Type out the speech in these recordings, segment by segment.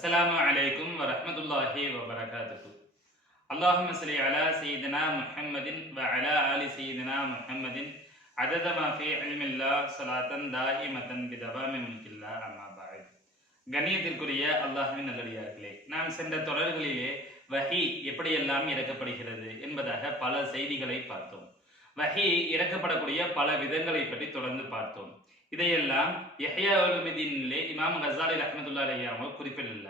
அஸ்ஸலாமு அலைக்கும் வரஹ்மத்துல்லாஹி வபரகாத்துஹு. அல்லாஹும்ம ஸல்லி அலா சய்யிதினா முஹம்மதின் வ அலா ஆலி சய்யிதினா முஹம்மதின். அதத மா ஃபீ இல்மில்லா ஸலாத்தன் தாயிமத்தன் பிதவாமி முல்கில்லா அம்மா பஅத். கண்ணியத்திற்குரிய அல்லாஹுவின் நல்லடியார்களே நாம் சென்ற தொடர்களிலே வஹி எப்படியெல்லாம் இறக்கப்படுகிறது என்பதாக பல செய்திகளை பார்த்தோம். வஹி இறக்கப்படக்கூடிய பல விதங்களை பற்றி தொடர்ந்து பார்த்தோம். இதையெல்லாம் யஹ்யா உலுமிதீனிலே இமாம் கசாலி ரஹமதுல்லா அலைஹி அவங்க குறிப்பிடல.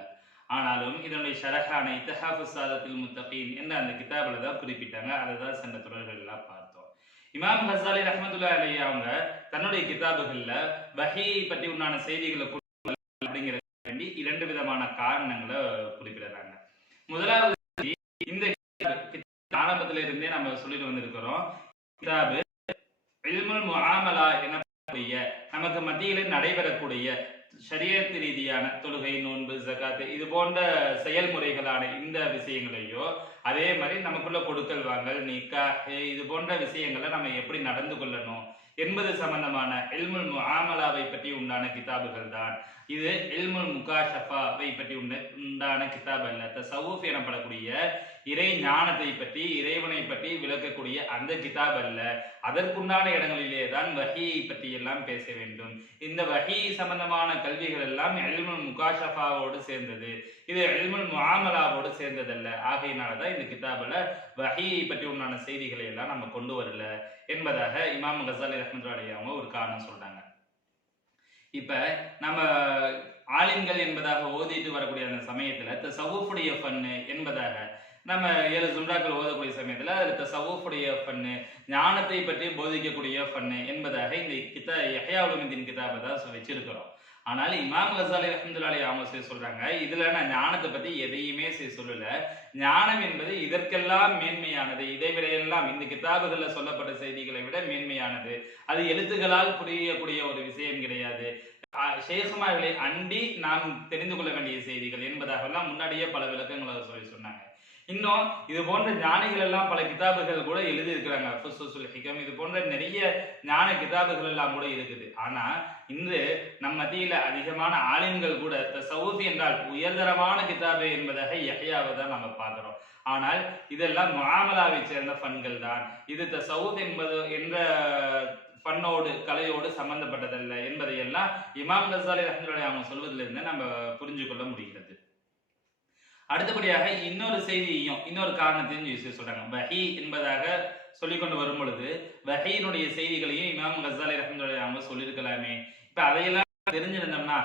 ஆனாலும் இதனுடைய ஷரஹான இத்தஹாஃபு சாதத்தில் முத்தகீன் என்ற அந்த கிதாபில் தான் குறிப்பிட்டாங்க. அதை தான் சென்ற தொடர்கள் எல்லாம் பார்த்தோம். இமாம் ஹசாலி ரஹமதுல்லா அலைஹி அவங்க தன்னுடைய கிதாபுகளில் வஹியை பற்றி உண்டான செய்திகளை கொடுக்கல அப்படிங்கிற வேண்டி இரண்டு விதமான காரணங்களை குறிப்பிடுறாங்க. முதலாவது இந்த ஆரம்பத்திலிருந்தே இருந்தே நம்ம சொல்லிட்டு வந்திருக்கிறோம். கிதாபு இல்முல் முஆமலா நமக்கு மத்தியில் நடைபெறக்கூடிய சரியத்து ரீதியான தொழுகை நோன்பு ஜகாத்து இது போன்ற செயல்முறைகளான இந்த விஷயங்களையோ அதே மாதிரி நமக்குள்ள கொடுக்கல் வாங்கல் நீக்கா இது போன்ற விஷயங்களை நம்ம எப்படி நடந்து கொள்ளணும் என்பது சம்பந்தமான எல்முல் ஆமலாவை பற்றி உண்டான கிதாபுகள் தான். இது எல்முல் முகாஷஃபாவை பற்றி உண்டான கிதாப் அல்ல. தசவுஃப் எனப்படக்கூடிய இறை ஞானத்தை பற்றி இறைவனை பற்றி விளக்கக்கூடிய அந்த கிதாப் அல்ல. அதற்குண்டான இடங்களிலே தான் வகையை பற்றி எல்லாம் பேச வேண்டும். இந்த வகை சம்பந்தமான கல்விகள் எல்லாம் எல்முல் முகாஷஃபாவோடு சேர்ந்தது. இது எல்முல் முஆமலாவோடு சேர்ந்ததல்ல. ஆகையினால தான் இந்த கிதாபில் வகையை பற்றி உண்டான செய்திகளை எல்லாம் நம்ம கொண்டு வரல என்பதாக இமாம் கசாலி ரஹ்மத்துல்லாஹி அவங்க ஒரு காரணம் சொல்றாங்க. இப்ப நம்ம ஆலிம்கள் என்பதாக ஓதிட்டு வரக்கூடிய அந்த சமயத்துல சவுப்புடைய ஃபன்னு என்பதாக நம்ம ஏழு ஜும்ராக்கள் ஓதக்கூடிய சமயத்தில் அது தசவுஃபுடைய ஃபன்னு ஞானத்தை பற்றி போதிக்கக்கூடிய ஃபன்னு என்பதாக இந்த கிதா யஹ்யா கிதாபை தான் வச்சிருக்கிறோம். ஆனால் இமாம் கசாலி ரஹ்மத்துல்லாஹி அவங்க செய்ய சொல்றாங்க இதுல நான் ஞானத்தை பத்தி எதையுமே செய்ய சொல்லல. ஞானம் என்பது இதற்கெல்லாம் மேன்மையானது இதைவிடையெல்லாம் இந்த கிதாபுகள்ல சொல்லப்பட்ட செய்திகளை விட மேன்மையானது. அது எழுத்துக்களால் புரியக்கூடிய ஒரு விஷயம் கிடையாது. ஷேகுமார்களை அண்டி நாம் தெரிந்து கொள்ள வேண்டிய செய்திகள் என்பதாகலாம் முன்னாடியே பல விளக்கங்களை சொல்லி சொன்னாங்க. இன்னும் இது போன்ற ஞானிகள் எல்லாம் பல கிதாபுகள் கூட எழுதி இருக்கிறாங்க ஹிகம். இது போன்ற நிறைய ஞான கிதாபுகள் எல்லாம் கூட இருக்குது. ஆனா இன்று நம் மத்தியில அதிகமான ஆலிம்கள் கூட சவுதி என்றால் உயர்தரமான கிதாபு என்பதாக யஹ்யாவை தான் நம்ம பார்க்கிறோம். ஆனால் இதெல்லாம் மாமலாவை சேர்ந்த ஃபன்கள் தான். இது தசவுஃப் என்பது என்ற பண்ணோடு கலையோடு சம்பந்தப்பட்டதல்ல என்பதையெல்லாம் இமாம் கசாலி ரஹ்மத்துல்லாஹி அவங்க சொல்வதிலிருந்து நம்ம புரிஞ்சு கொள்ள முடிகிறது. அடுத்தபடியாக இன்னொரு செய்தியையும் இன்னொரு காரணத்தையும் யூஸ் சொல்றாங்க. வஹி என்பதாக சொல்லிக்கொண்டு வரும் பொழுது வஹீனுடைய செய்திகளையும் இமாம் கசாலி ரஹ்மத்துல்லாஹி அவங்க சொல்லியிருக்கலாமே. இப்ப அதையெல்லாம் தெரிஞ்சிருந்தோம்னா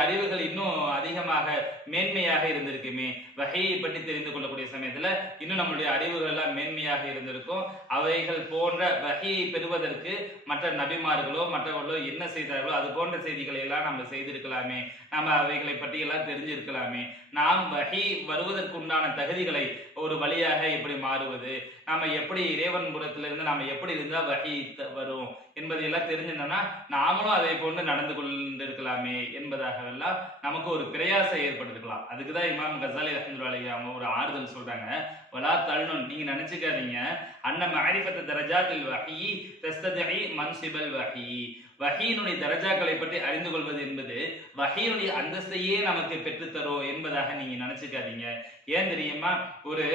அறிவுகள் இன்னும் அதிகமாக மேன்மையாக இருந்திருக்குமே. வகையை பற்றி தெரிந்து கொள்ளக்கூடிய சமயத்துல இன்னும் நம்மளுடைய அறிவுகள் எல்லாம் மேன்மையாக இருந்திருக்கும். அவைகள் போன்ற வகையை பெறுவதற்கு மற்ற நபிமார்களோ மற்றவர்களோ என்ன செய்தார்களோ அது போன்ற செய்திகளை எல்லாம் நம்ம செய்திருக்கலாமே. நம்ம அவைகளை பற்றி எல்லாம் தெரிஞ்சிருக்கலாமே. நாம் வகை வருவதற்கு உண்டான தகுதிகளை ஒரு வழியாக எப்படி மாறுவது நாம எப்படி இறைவன் புறத்திலிருந்து நாம எப்படி இருந்தால் வகை த- வரும் என்பதையெல்லாம் தெரிஞ்சிருந்தோம்னா நாமளும் அதை போன்று நடந்து கொண்டிருக்கலாமே என்பதாகவெல்லாம் நமக்கு ஒரு பிரயாசம் ஏற்பட்டிருக்கலாம் அதுக்கு தான் இமாம் கசாலி ரஹமத்துல்லாஹி அவங்க ஒரு ஆறுதல் சொல்றாங்க. வலா தள்ளணும் நீங்க நினைச்சுக்காதீங்க. அன்ன மாரிஃபத்த தரஜாத்தில் வகி தஸ்ததி மன்சிபல் வகி வஹீனுடைய தரஜாக்களை பற்றி அறிந்து கொள்வது என்பது வஹீனுடைய அந்தஸ்தையே நமக்கு பெற்றுத்தரும் என்பதாக நீங்க நினைச்சுக்காதீங்க. ஏன் தெரியுமா? ஒரு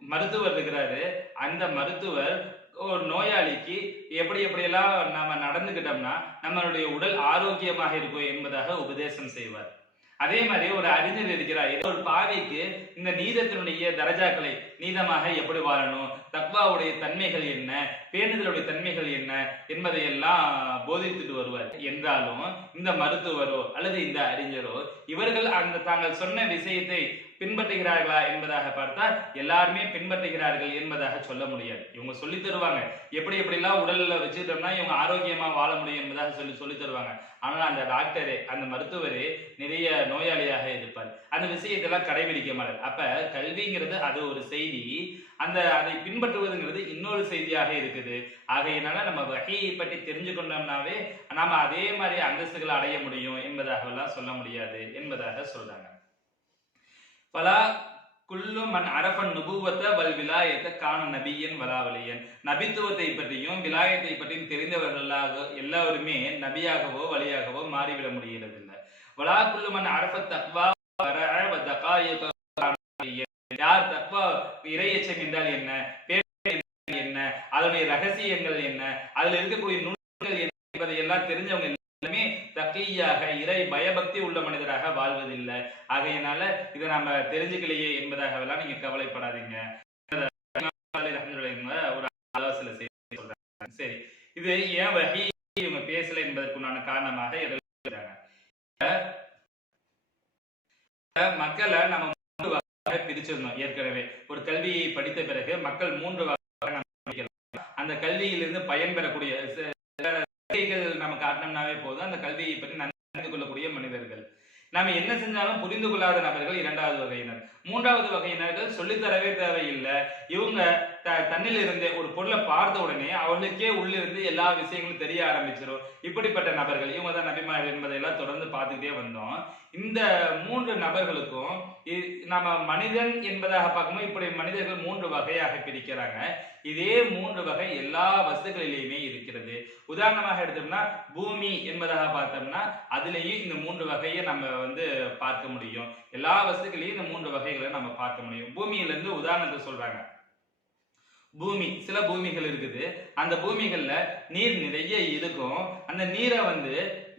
மருத்துவர் இருக்கிறாரு. அந்த மருத்துவர் ஒரு நோயாளிக்கு எப்படி எப்படியெல்லாம் நாம நடந்துக்கிட்டோம்னா நம்மளுடைய உடல் ஆரோக்கியமாக இருக்கும் என்பதாக உபதேசம் செய்வார். அதே மாதிரி ஒரு அறிஞர் இருக்கிறார். ஒரு பாவிக்கு இந்த நீதத்தினுடைய தரஜாக்களை நீதமாக எப்படி வாழணும்? தக்வாவுடைய தன்மைகள் என்ன? பேணுதலுடைய தன்மைகள் என்ன? என்பதையெல்லாம் போதித்துட்டு வருவார். என்றாலும் இந்த மருத்துவரோ அல்லது இந்த அறிஞரோ இவர்கள் அந்த தாங்கள் சொன்ன விஷயத்தை பின்பற்றுகிறார்களா என்பதாக பார்த்தால் எல்லாருமே பின்பற்றுகிறார்கள் என்பதாக சொல்ல முடியாது. இவங்க சொல்லி தருவாங்க. எப்படி எப்படிலாம் உடல்ல வச்சுட்டோம்னா இவங்க ஆரோக்கியமா வாழ முடியும் என்பதாக சொல்லி சொல்லி தருவாங்க. ஆனால் அந்த டாக்டரே அந்த மருத்துவரே நிறைய நோயாளியாக இருப்பார். அந்த விஷயத்தெல்லாம் கடைபிடிக்க மாட்டார். அப்ப கல்விங்கிறது அது ஒரு செய்தி. அந்த அதை பின்பற்றுவதுங்கிறது இன்னொரு செய்தியாக இருக்குது. ஆகையினால நம்ம வகையை பற்றி தெரிஞ்சு கொண்டோம்னாவே நாம அதே மாதிரி அந்தஸ்துகளை அடைய முடியும் என்பதாக எல்லாம் சொல்ல முடியாது என்பதாக சொல்றாங்க. பலா குல்லு மன் அரபன் நுபுவத்த வல் விலாயத்தை காண நபியன் வலாவலியன். நபித்துவத்தை பற்றியும் விலாயத்தை பற்றியும் தெரிந்தவர்களாக எல்லாருமே நபியாகவோ வழியாகவோ மாறிவிட முடிகிறதில்லை வலா குல்லு மன் அரப தக்வா யார் தக்வா இறையச்சம் என்றால் என்ன? என்ன? அதனுடைய ரகசியங்கள் என்ன? அதுல இருக்கக்கூடிய தக்கையாக இறை பயபக்தி உள்ள மனிதராக வாழ்வதில்லை. ஆகையினால இதை நாம தெரிஞ்சுக்கலையே என்பதாகவெல்லாம் நீங்க கவலைப்படாதீங்க. ஒரு ஆலோசனை செய்தி சரி. இது ஏன் வகி இவங்க பேசல என்பதற்குண்டான காரணமாக மக்களை நம்ம மூன்று வகையாக பிரிச்சிருந்தோம் ஏற்கனவே. ஒரு கல்வியை படித்த பிறகு மக்கள் மூன்று வகையாக அந்த கல்வியிலிருந்து பயன்பெறக்கூடிய சில நம்ம காட்டினோம்னாவே போதும். அந்த கல்வியை பற்றி நன்கு கொள்ளக்கூடிய மனிதர்கள். நாம என்ன செஞ்சாலும் புரிந்து கொள்ளாத நபர்கள் இரண்டாவது வகையினர். மூன்றாவது வகையினர்கள் சொல்லித்தரவே தேவையில்லை. இவங்க த- தன்னில் இருந்தே ஒரு பொருளை பார்த்த உடனே அவளுக்கே உள்ளிருந்து எல்லா விஷயங்களும் தெரிய ஆரம்பிச்சிடும் இப்படிப்பட்ட நபர்கள் இவங்க தான் நபிமார்கள் என்பதையெல்லாம் தொடர்ந்து பார்த்துக்கிட்டே வந்தோம். இந்த மூன்று நபர்களுக்கும் இ- நம்ம மனிதன் என்பதாக பார்க்கும்போது இப்படி மனிதர்கள் மூன்று வகையாக பிரிக்கிறாங்க. இதே மூன்று வகை எல்லா வஸ்துக்களிலேயுமே இருக்கிறது. உதாரணமாக எடுத்தோம்னா பூமி என்பதாக பார்த்தோம்னா அதுலேயும் இந்த மூன்று வகையை நம்ம வந்து பார்க்க முடியும். எல்லா வஸ்துக்களையும் இந்த மூன்று வகைகளை நம்ம பார்க்க முடியும். பூமியிலேருந்து உதாரணத்தை சொல்றாங்க. பூமி சில பூமிகள் இருக்குது. அந்த பூமிகள்ல நீர் நிறைய இருக்கும். அந்த நீரை வந்து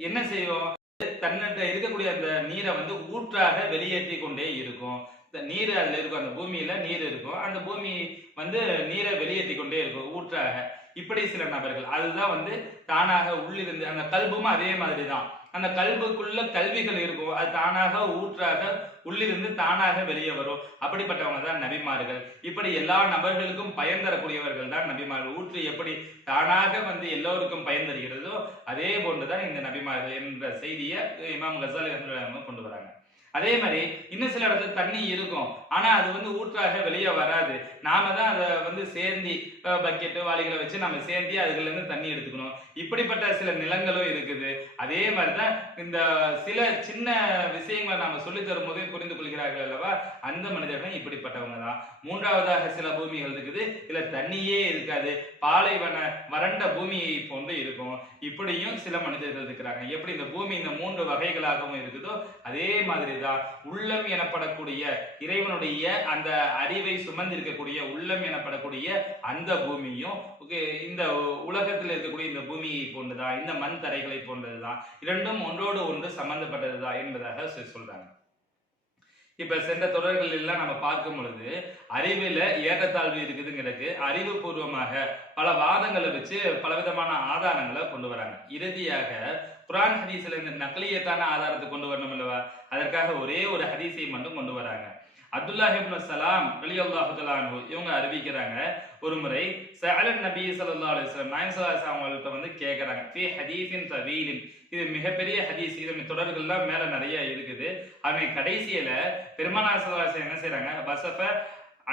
என்ன செய்வோம் தன்னிட்ட இருக்கக்கூடிய அந்த நீரை வந்து ஊற்றாக வெளியேற்றி கொண்டே இருக்கும். இந்த நீர் அதில் இருக்கும் அந்த பூமியில நீர் இருக்கும். அந்த பூமி வந்து நீரை வெளியேற்றி கொண்டே இருக்கும் ஊற்றாக. இப்படி சில நபர்கள். அதுதான் வந்து தானாக உள்ளிருந்து அந்த கல்பும் அதே மாதிரி தான் அந்த கல்புக்குள்ள கல்விகள் இருக்கும். அது தானாக ஊற்றாக உள்ளிருந்து தானாக வெளியே வரும். அப்படிப்பட்டவங்க தான் நபிமார்கள். இப்படி எல்லா நபர்களுக்கும் பயன் தரக்கூடியவர்கள் தான் நபிமார்கள். ஊற்று எப்படி தானாக வந்து எல்லோருக்கும் பயன் தருகிறதோ அதே போன்றுதான் இந்த நபிமார்கள் என்ற செய்தியை இமாம் கசாலி கொண்டு வராங்க. அதே மாதிரி இன்னும் சில இடத்துல தண்ணி இருக்கும். ஆனா அது வந்து ஊற்றாக வெளியே வராது. நாம தான் அதை வந்து சேர்ந்தி பக்கெட்டு வாளிகளை வச்சு நம்ம சேர்ந்தி அதுல இருந்து தண்ணி எடுத்துக்கணும். இப்படிப்பட்ட சில நிலங்களும் இருக்குது. அதே மாதிரி தான் இந்த சில சின்ன விஷயங்களை நாம சொல்லி தரும் போதே புரிந்து கொள்கிறார்கள் அல்லவா? அந்த மனிதர்கள் இப்படிப்பட்டவங்க தான். மூன்றாவதாக சில பூமிகள் இருக்குது. இதுல தண்ணியே இருக்காது. பாலைவன வறண்ட பூமியை போன்று இருக்கும். இப்படியும் சில மனிதர்கள் இருக்கிறாங்க. எப்படி இந்த பூமி இந்த மூன்று வகைகளாகவும் இருக்குதோ அதே மாதிரி மாதிரிதான் உள்ளம் எனப்படக்கூடிய இறைவனுடைய அந்த அறிவை சுமந்திருக்கக்கூடிய உள்ளம் எனப்படக்கூடிய அந்த பூமியும் இந்த உலகத்தில் இருக்கக்கூடிய இந்த பூமியை போன்றுதான் இந்த மண் தரைகளை போன்றதுதான். இரண்டும் ஒன்றோடு ஒன்று சம்பந்தப்பட்டதுதான் என்பதாக சொல்றாங்க. இப்ப சென்ற தொடர்கள் எல்லாம் நம்ம பார்க்கும் பொழுது ஏகத்தாழ்வு ஏற்றத்தாழ்வு இருக்குதுங்கிறதுக்கு அறிவுபூர்வமாக பல வாதங்களை வச்சு பலவிதமான ஆதாரங்களை கொண்டு வராங்க. இறுதியாக குரான் ஹதீஸ்ல இந்த நக்கலியத்தான ஆதாரத்தை கொண்டு வரணும் அல்லவா? அதற்காக ஒரே ஒரு ஹதீஸை மட்டும் கொண்டு வராங்க. அப்துல்லா ஹிப்னு சலாம் ரலியல்லாஹு தஆலா இவங்க அறிவிக்கிறாங்க ஒரு முறை சஅலன் நபி சல்லா அலிஸ்லாம் வஸல்லம் நாயகம் அவங்கள்ட்ட வந்து கேட்குறாங்க ஃபி ஹதீஸின் தவீலின். இது மிகப்பெரிய ஹதீஸ் இது தொடர்கள்லாம் மேலே நிறைய இருக்குது. அவன் கடைசியில் பெருமானா ஸல்லல்லாஹு என்ன செய்கிறாங்க வசஃப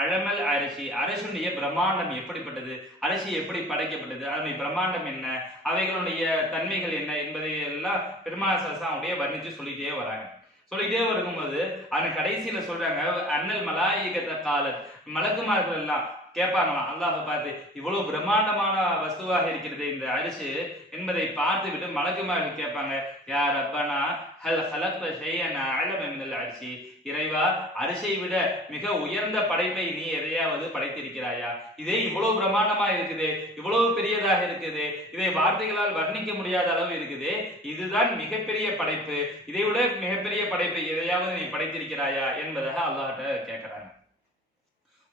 அழமல் அரிசி அரசுடைய பிரம்மாண்டம் எப்படிப்பட்டது? அரிசி எப்படி படைக்கப்பட்டது? அதனுடைய பிரம்மாண்டம் என்ன? அவைகளுடைய தன்மைகள் என்ன? என்பதை எல்லாம் பெருமானார் சசாவுடைய வர்ணித்து சொல்லிட்டே வராங்க. சொல்லிட்டே வரும்போது அவன் கடைசியில சொல்றாங்க அண்ணல் மலாயிகத்த காலத் மலக்குமார்கள் எல்லாம் கேட்பாங்களாம் அல்லாஹ் பார்த்து இவ்வளவு பிரம்மாண்டமான வஸ்துவாக இருக்கிறது இந்த அரிசி என்பதை பார்த்து விட்டு மலக்குமார்கள் கேட்பாங்க. யார் அப்பனா ஹல் ஹலக்த ஷையன் அழம அரிசி? இறைவா அரிசியை விட மிக உயர்ந்த படைப்பை நீ எதையாவது படைத்திருக்கிறாயா? இதே இவ்வளவு பிரம்மாண்டமா இருக்குது இவ்வளவு பெரியதாக இருக்குது இதை வார்த்தைகளால் வர்ணிக்க முடியாத அளவு இருக்குது. இதுதான் மிகப்பெரிய படைப்பு. இதை விட மிகப்பெரிய படைப்பு எதையாவது நீ படைத்திருக்கிறாயா? என்பதாக அல்லாஹ்ட்ட கேட்கிறாங்க.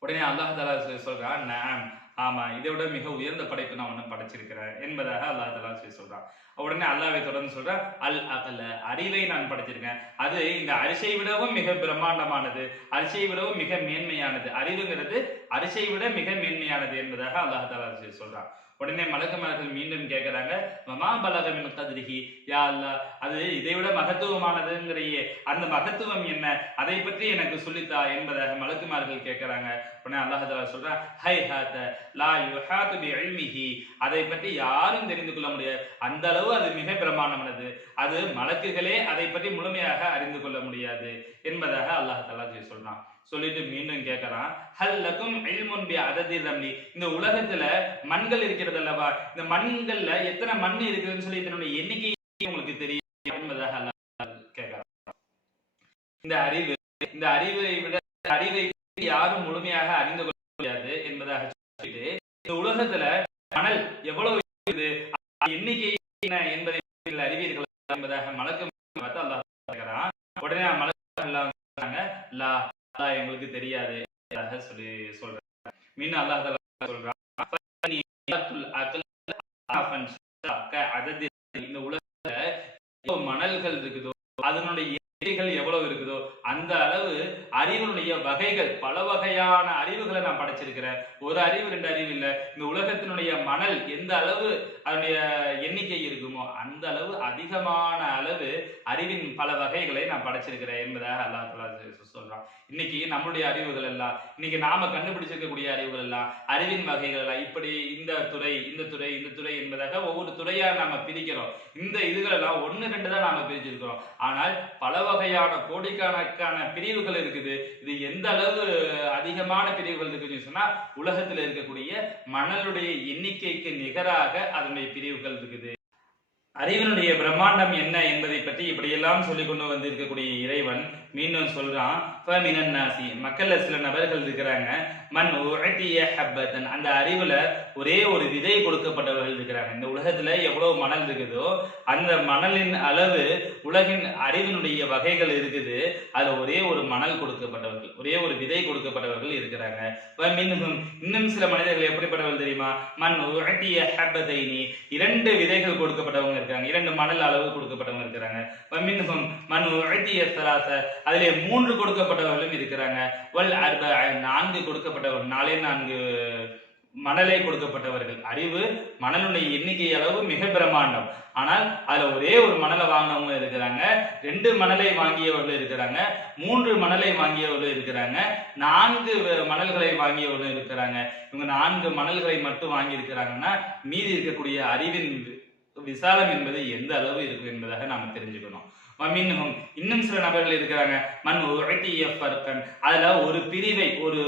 உடனே அல்லாஹ் தலா சொல்றான் நாம் ஆமா இதை விட மிக உயர்ந்த படைப்பு நான் ஒண்ணு படைச்சிருக்கிறேன் என்பதாக அல்லாஹ் தலா சொல்லி சொல்றான் உடனே அல்லாவை தொடர்ந்து சொல்றான் அல் அகல. அறிவை நான் படைச்சிருக்கேன். அது இந்த அரிசியை விடவும் மிக பிரம்மாண்டமானது அரிசியை விடவும் மிக மேன்மையானது. அறிவுங்கிறது அரிசியை விட மிக மேன்மையானது என்பதாக அல்லாஹ் தலா சொல்லி சொல்றான் உடனே மலக்குமார்கள் மீண்டும் கேட்கிறாங்க மமா பலகமின் கதிரிகி யா அல்லா அது இதை விட மகத்துவமானதுங்கிறையே. அந்த மகத்துவம் என்ன? அதை பற்றி எனக்கு சொல்லித்தா என்பதாக மலக்குமார்கள் கேட்கிறாங்க. உடனே அல்லாஹ் தஆலா ஹை ஹாத்த லா யுஹாத்து பி அழிமிகி அதை பற்றி யாரும் தெரிந்து கொள்ள முடியாது. அந்த அளவு அது மிக பிரமாண்டமானது அது மலக்குகளே அதை பற்றி முழுமையாக அறிந்து கொள்ள முடியாது என்பதாக அல்லாஹ் சொல்றான். சொல்லிட்டு மீண்டும் கேட்கறான் ஹல் லகும் இல்முன் பி அததி ரம்லி இந்த உலகத்துல மண்கள் இருக்கிறது அல்லவா? இந்த மண்கள்ல எத்தனை மண் இருக்குதுன்னு சொல்லி இதனுடைய எண்ணிக்கை உங்களுக்கு தெரியும். என்பதாக கேட்கறான் இந்த அறிவு இந்த அறிவை விட அறிவை யாரும் முழுமையாக அறிந்து கொள்ள முடியாது என்பதாக சொல்லிட்டு இந்த உலகத்துல மணல் எவ்வளவு இருக்குது? எண்ணிக்கை என்ன என்பதை அறிவீர்கள் என்பதாக மலக்கம் பார்த்து அல்லாஹ் கேட்கிறான் உடனே மலக்கம் எல்லாம் சொன்னாங்க லா லா எங்களுக்கு தெரியாது என்பதாக சொல்லி சொல்றாங்க மீன் அல்லாஹ் தஆலா சொல்றான் ஃபனியத்துல் அக்ல் ஆஃபன் ஷக்க அததில் இந்த உலகத்துல எவ்வளவு மணல்கள் இருக்குதோ அதனுடைய எண்ணிக்கைகள் எவ்வளவு இருக்குதோ அந்த அளவு அறிவினுடைய வகைகள் பல வகையான அறிவுகளை நான் படைச்சிருக்கிறேன். ஒரு அறிவு ரெண்டு அறிவு இல்ல. இந்த உலகத்தினுடைய மணல் எந்த அளவு அதனுடைய எண்ணிக்கை இருக்குமோ அந்த அளவு அதிகமான அளவு அறிவின் பல வகைகளை நான் படைச்சிருக்கிறேன் என்பதாக அல்லாஹ் தலா சொல்றான். இன்னைக்கு நம்மளுடைய அறிவுகள் எல்லாம் இன்னைக்கு நாம கண்டுபிடிச்சிருக்கக்கூடிய அறிவுகள் எல்லாம் அறிவின் வகைகள் எல்லாம் இப்படி இந்த துறை இந்த துறை இந்த துறை என்பதாக ஒவ்வொரு துறையா நாம பிரிக்கிறோம். இந்த இதுகள் எல்லாம் ஒன்னு ரெண்டு தான் நாம பிரிச்சிருக்கிறோம். ஆனால் பல வகையான கோடிக்கணக்கான பிரிவுகள் இருக்குது. இது எந்த அளவு அதிகமான பிரிவுகள் இருக்குன்னு சொன்னா உலகத்தில் இருக்கக்கூடிய மணலுடைய எண்ணிக்கைக்கு நிகராக அதனுடைய பிரிவுகள் இருக்குது. அறிவினுடைய பிரம்மாண்டம் என்ன என்பதை பற்றி இப்படியெல்லாம் சொல்லிக் கொண்டு வந்திருக்கக்கூடிய இறைவன் மீண்டும் சொல்றான் ஃபமினன் நாசி. மக்கள்ல சில நபர்கள் இருக்கிறாங்க. மண் உழட்டிய ஹப்பத்தன். அந்த அறிவுல ஒரே ஒரு விதை கொடுக்கப்பட்டவர்கள் இருக்கிறாங்க. இந்த உலகத்துல எவ்வளவு மணல் இருக்குதோ அந்த மணலின் அளவு உலகின் அறிவினுடைய வகைகள் இருக்குது. அதுல ஒரே ஒரு மணல் கொடுக்கப்பட்டவர்கள் ஒரே ஒரு விதை கொடுக்கப்பட்டவர்கள் இருக்கிறாங்க. இன்னும் சில மனிதர்கள் எப்படிப்பட்டவர்கள் தெரியுமா? மண் உழட்டிய ஹப்பதைனி இரண்டு விதைகள் கொடுக்கப்பட்டவங்க இருக்காங்க இரண்டு மணல் அளவு கொடுக்கப்பட்டவங்க இருக்கிறாங்க. மண் உழட்டிய சராச அதிலே மூன்று கொடுக்கப்பட்டவர்களும் இருக்கிறாங்க. வல் அர்ப நான்கு கொடுக்கப்பட்டவர்கள் நாலே நான்கு மணலை கொடுக்கப்பட்டவர்கள். அறிவு மணலுடைய எண்ணிக்கை அளவு மிக பிரமாண்டம் ஆனால் அதுல ஒரே ஒரு மணலை வாங்கினவங்க இருக்கிறாங்க. ரெண்டு மணலை வாங்கியவர்கள் இருக்கிறாங்க. மூன்று மணலை வாங்கியவர்கள் இருக்கிறாங்க. நான்கு மணல்களை வாங்கியவர்கள் இருக்கிறாங்க. இவங்க நான்கு மணல்களை மட்டும் வாங்கி இருக்கிறாங்கன்னா மீதி இருக்கக்கூடிய அறிவின் விசாலம் என்பது எந்த அளவு இருக்கு என்பதாக நாம தெரிஞ்சுக்கணும். வமின்ஹும் இன்னும் சில நபர்கள் இருக்கிறாங்க. மண் உழட்டிய ஃபர்கன் அதுல ஒரு பிரிவை ஒரு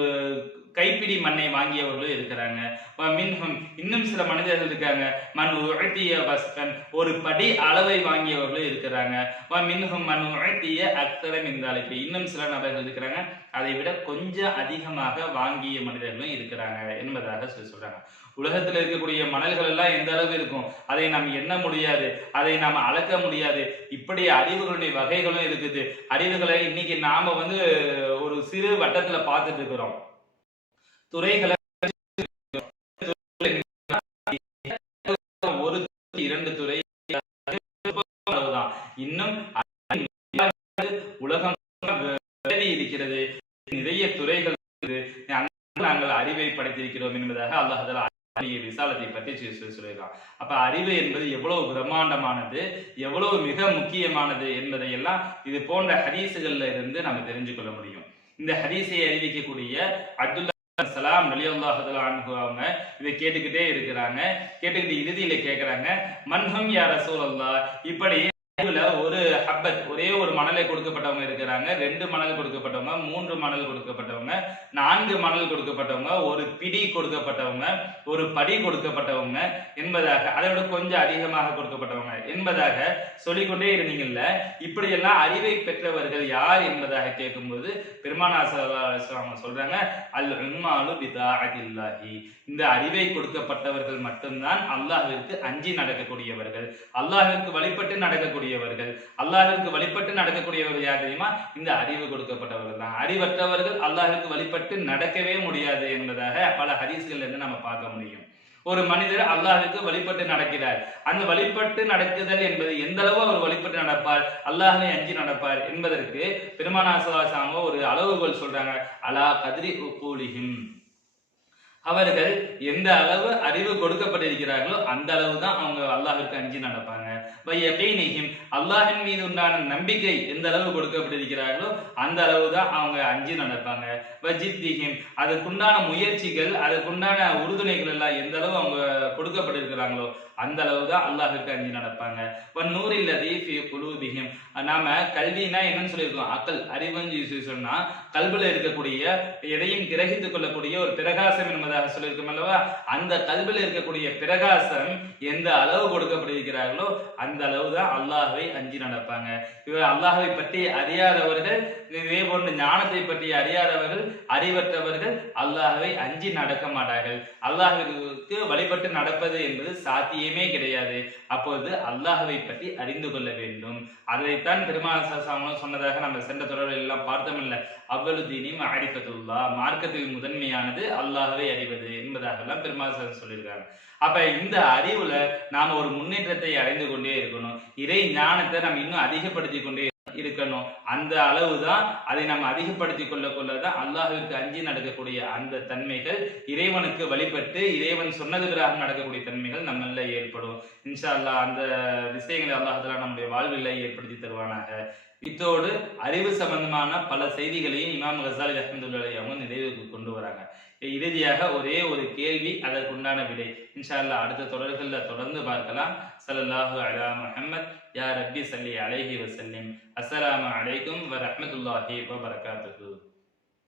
கைப்பிடி மண்ணை வாங்கியவர்களும் இருக்கிறாங்க. மின்ஹும் இன்னும் சில மனிதர்கள் இருக்காங்க. மண் உழத்திய பஸ்கன் ஒரு படி அளவை வாங்கியவர்களும் இருக்கிறாங்க. மின்ஹும் மண் உழத்திய அக்தரம் இந்த அழைப்பு இன்னும் சில நபர்கள் இருக்கிறாங்க. அதை விட கொஞ்சம் அதிகமாக வாங்கிய மனிதர்களும் இருக்கிறாங்க என்பதாக சொல்லி சொல்றாங்க. உலகத்தில் இருக்கக்கூடிய மணல்கள் எல்லாம் எந்த அளவு இருக்கும்? அதை நாம் எண்ண முடியாது. அதை நாம் அளக்க முடியாது. இப்படி அறிவுகளுடைய வகைகளும் இருக்குது. அறிவுகளை இன்னைக்கு நாம வந்து ஒரு சிறு வட்டத்தில் பார்த்துட்டு இருக்கிறோம். துறைகளை ஒரு இரண்டு துறை இன்னும் உலகம் இருக்கிறது. நிறைய துறைகள் நாங்கள் அறிவை படைத்திருக்கிறோம் என்பதாக அல்லாஹ் விசாலத்தை பற்றி சொல்லியிருக்கான். அப்ப அறிவு என்பது எவ்வளவு பிரம்மாண்டமானது எவ்வளவு மிக முக்கியமானது என்பதை எல்லாம் இது போன்ற ஹதீசுகள்ல இருந்து நம்ம தெரிஞ்சு கொள்ள முடியும். இந்த ஹதீஸை அறிவிக்கக்கூடிய அப்துல்லா சலாம் நலியுல்லாஹுல அன்ஹு அவங்க இதை கேட்டுக்கிட்டே இருக்கிறாங்க. கேட்டுக்கிட்டு இறுதியில கேட்கிறாங்க மன்ஹம் யா அல்லா இப்படி ஒரு ஹப்பத் ஒரே ஒரு மணலை கொடுக்கப்பட்டவங்க இருக்கிறாங்க ரெண்டு மணல் கொடுக்கப்பட்டவங்க மூன்று மணல் கொடுக்கப்பட்டவங்க நான்கு மணல் கொடுக்கப்பட்டவங்க ஒரு பிடி கொடுக்கப்பட்டவங்க ஒரு படி கொடுக்கப்பட்டவங்க என்பதாக அதை விட கொஞ்சம் அதிகமாக கொடுக்கப்பட்டவங்க என்பதாக சொல்லிக்கொண்டே இருந்தீங்கல்ல இப்படியெல்லாம் அறிவை பெற்றவர்கள் யார் என்பதாக கேட்கும்போது பெருமானா ஸல்லல்லாஹு அவங்க சொல்றாங்க அல் உம்மாலு இல்லாஹி இந்த அறிவை கொடுக்கப்பட்டவர்கள் மட்டும்தான் அல்லாஹிற்கு அஞ்சி நடக்கக்கூடியவர்கள். அல்லாஹிற்கு வழிபட்டு நடக்கக்கூடிய நடக்கக்கூடியவர்கள் அல்லாஹிற்கு வழிபட்டு நடக்கக்கூடியவர்கள் யார் தெரியுமா? இந்த அறிவு கொடுக்கப்பட்டவர்கள் தான். அறிவற்றவர்கள் அல்லாஹிற்கு வழிபட்டு நடக்கவே முடியாது என்பதாக பல ஹரிசுகள் இருந்து நம்ம பார்க்க முடியும். ஒரு மனிதர் அல்லாஹுக்கு வழிபட்டு நடக்கிறார். அந்த வழிபட்டு நடக்குதல் என்பது எந்த அளவு அவர் வழிபட்டு நடப்பார்? அல்லாஹனை அஞ்சி நடப்பார் என்பதற்கு பெருமானாசாங்க ஒரு அளவுகோல் சொல்றாங்க. அலா கதிரி உக்கூலிஹிம் அவர்கள் எந்த அளவு அறிவு கொடுக்கப்பட்டிருக்கிறார்களோ அந்த அளவு தான் அவங்க அல்லாஹுக்கு அஞ்சி நடப்பாங்க. வயபீனிஹிம் அல்லாஹின் மீது உண்டான நம்பிக்கை எந்த அளவு கொடுக்கப்பட்டிருக்கிறார்களோ அந்த அளவு தான் அவங்க அஞ்சு நடப்பாங்க. வஜித்திஹிம் அதுக்குண்டான முயற்சிகள் அதுக்குண்டான உறுதுணைகள் எல்லாம் எந்த அளவு அவங்க கொடுக்கப்பட்டிருக்கிறாங்களோ அந்த அளவு தான் அல்லாஹுக்கு அஞ்சு நடப்பாங்க. இப்போ நூறில் ஃபி குலூபிஹிம் நாம கல்வினா என்னன்னு சொல்லியிருக்கோம். அக்கல் அறிவுன்னு சொன்னா கல்வில இருக்கக்கூடிய எதையும் கிரகித்துக் கொள்ளக்கூடிய ஒரு பிரகாசம் என்பதாக சொல்லியிருக்கோம் அல்லவா? அந்த கல்வில இருக்கக்கூடிய பிரகாசம் எந்த அளவு கொடுக்கப்பட்டிருக்கிறார்களோ அந்த அளவு தான் அல்லாஹ்வை அஞ்சு நடப்பாங்க. இவர் அல்லாஹ்வை பற்றி அறியாதவர்கள் இதே போன்று ஞானத்தை பற்றி அறியாதவர்கள் அறிவற்றவர்கள் அல்லாஹவை அஞ்சி நடக்க மாட்டார்கள். அல்லாஹுக்கு வழிபட்டு நடப்பது என்பது சாத்தியமே கிடையாது. அப்பொழுது அல்லாஹவை பற்றி அறிந்து கொள்ள வேண்டும். அதைத்தான் திருமாசம் சொன்னதாக நம்ம சென்ற தொடர்கள் எல்லாம் பார்த்தோமில்ல அவ்வளவு தீனியும் அடிப்பதுல்லா மார்க்கத்தில் முதன்மையானது அல்லாஹவை அறிவது என்பதாகலாம் பெருமாசம் சொல்லியிருக்காங்க. அப்ப இந்த அறிவுல நாம ஒரு முன்னேற்றத்தை அடைந்து கொண்டே இருக்கணும். இறை ஞானத்தை நம்ம இன்னும் அதிகப்படுத்தி கொண்டே இருக்கணும். அந்த அளவு தான் அதை நம்ம அதிகப்படுத்தி கொள்ள கொள்ளதான் அல்லாஹுக்கு அஞ்சி நடக்கக்கூடிய அந்த தன்மைகள் இறைவனுக்கு வழிபட்டு இறைவன் சொன்னது நடக்கக்கூடிய தன்மைகள் நம்மள ஏற்படும். இன்ஷா அல்லாஹ் அந்த விஷயங்களை அல்லாஹ் நம்முடைய வாழ்வில் ஏற்படுத்தி தருவானாக. இத்தோடு அறிவு சம்பந்தமான பல செய்திகளையும் இமாம் ஹசாலி ரஹமதுல்லாஹி அவங்க நிறைவுக்கு கொண்டு வராங்க. இறுதியாக ஒரே ஒரு கேள்வி அதற்குண்டான விடை. இன்ஷா அல்லாஹ் அடுத்த தொடர்கள்ல தொடர்ந்து பார்க்கலாம். சல்லாஹு அலா முஹம்மத். யா ரப்பி சல்லி அலைஹி வசல்லிம் அஸ்ஸலாமு அலைக்கும் வ ரஹமத்துல்லாஹி வ பரகாத்துஹு.